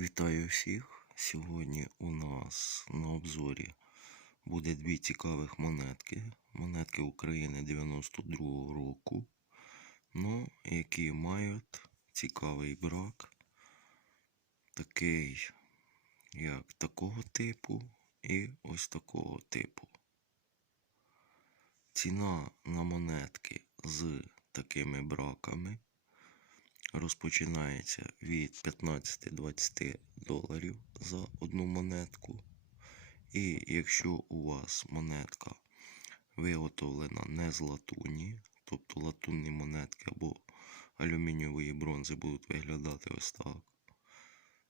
Вітаю всіх! Сьогодні у нас на обзорі буде дві цікавих монетки. Монетки України 92-го року, ну, які мають цікавий брак, такий, як такого типу і ось такого типу. Ціна на монетки з такими браками розпочинається від 15-20 доларів за одну монетку. І якщо у вас монетка виготовлена не з латуні, тобто латунні монетки або алюмінієвої бронзи будуть виглядати ось так.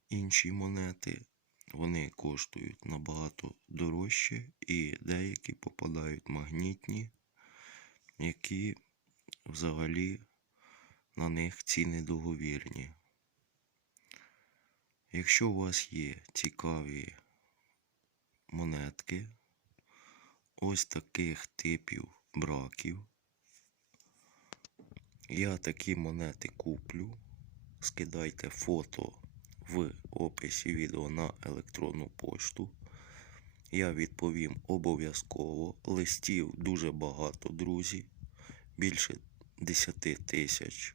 Інші монети вони коштують набагато дорожче і деякі попадають магнітні, які взагалі на них ціни договірні. Якщо у вас є цікаві монетки, ось таких типів браків, я такі монети куплю. Скидайте фото в описі відео на електронну пошту. Я відповім обов'язково. Листів дуже багато, друзі. Більше 10 тисяч.